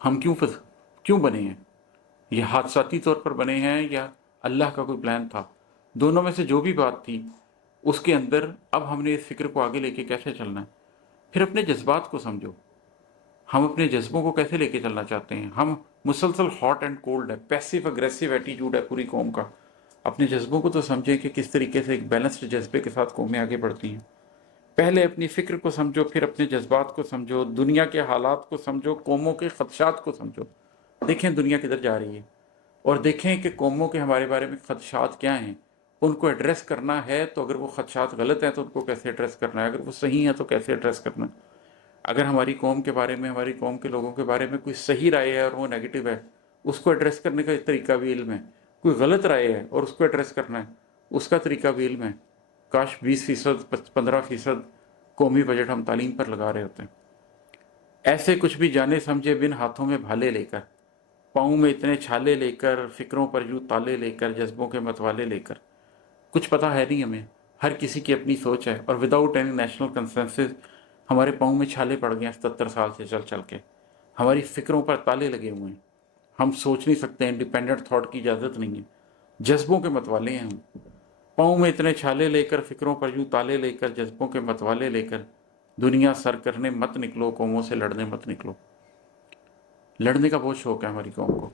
हम क्यों बने हैं? ये हादसाती तौर पर बने हैं या अल्लाह का कोई प्लान था? दोनों में से जो भी बात थी, उसके अंदर अब हमने इस फ़िक्र को आगे लेके कैसे चलना है? फिर अपने जज़्बात को समझो। हम अपने जज़्बों को कैसे लेके चलना चाहते हैं? हम मुसलसल हॉट एंड कोल्ड है, पैसिव अग्रेसिव एटीट्यूड है पूरी कौम का। अपने जज़्बों को तो समझें कि किस तरीके से एक बैलेंस्ड जज़्बे के साथ कौमें आगे बढ़ती हैं। पहले अपनी फ़िक्र को समझो, फिर अपने जज़्बात को समझो, दुनिया के हालात को समझो, कौमों के ख़दशात को समझो। देखें दुनिया किधर जा रही है और देखें कि कौमों के हमारे बारे में ख़दशात क्या हैं। उनको एड्रेस करना है तो अगर वो ख़दशात गलत हैं तो उनको कैसे एड्रेस करना है, अगर वो सही हैं तो कैसे एड्रेस करना है। अगर हमारी कौम के बारे में, हमारी कौम के लोगों के बारे में कोई सही राय है और वो नेगेटिव है, उसको एड्रेस करने का तरीका भी इल्म है। कोई गलत राय है और उसको एड्रेस करना है, उसका तरीका भी इल्म है। काश 20%, 15% कौमी बजट हम तालीम पर लगा रहे होते हैं। ऐसे कुछ भी जाने समझे बिन हाथों में भाले लेकर, पाँव में इतने छाले लेकर, फिक्रों पर यूँ ताले लेकर, जज्बों के मतवाले लेकर, कुछ पता है नहीं हमें। हर किसी की अपनी सोच है और विदाउट एनी नेशनल कंसेंसस हमारे पाँव में छाले पड़ गए हैं 77 साल से चल चल के। हमारी फिक्रों पर ताले लगे हुए हैं। हम सोच नहीं सकते, इंडिपेंडेंट थॉट की इजाज़त नहीं है। जज्बों के मतवाले हैं हम। पाँव में इतने छाले लेकर, फिक्रों पर यूँ ताले लेकर, जज्बों के मतवाले लेकर, दुनिया सर करने मत निकलो, कौमों से लड़ने मत निकलो। लड़ने का बहुत शौक है हमारी कौम को,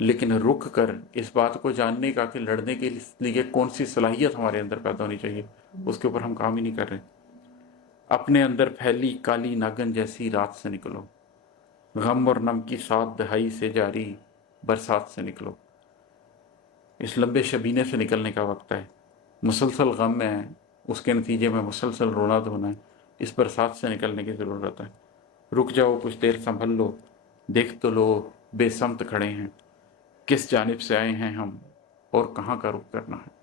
लेकिन रुक कर इस बात को जानने का कि लड़ने के लिए कौन सी सलाहियत हमारे अंदर पैदा होनी चाहिए, उसके ऊपर हम काम ही नहीं कर रहे। अपने अंदर फैली काली नागन जैसी रात से निकलो, गम और नम की 7 दहाई से जारी बरसात से निकलो। इस लंबे शबीने से निकलने का वक्त है। मुसलसल गम है, उसके नतीजे में मुसलसल रोना धोना है। इस बरसात से निकलने की ज़रूरत है। रुक जाओ, कुछ देर संभल लो, देख तो लो बेसमत खड़े हैं, किस जानिब से आए हैं हम और कहाँ का रुख करना है।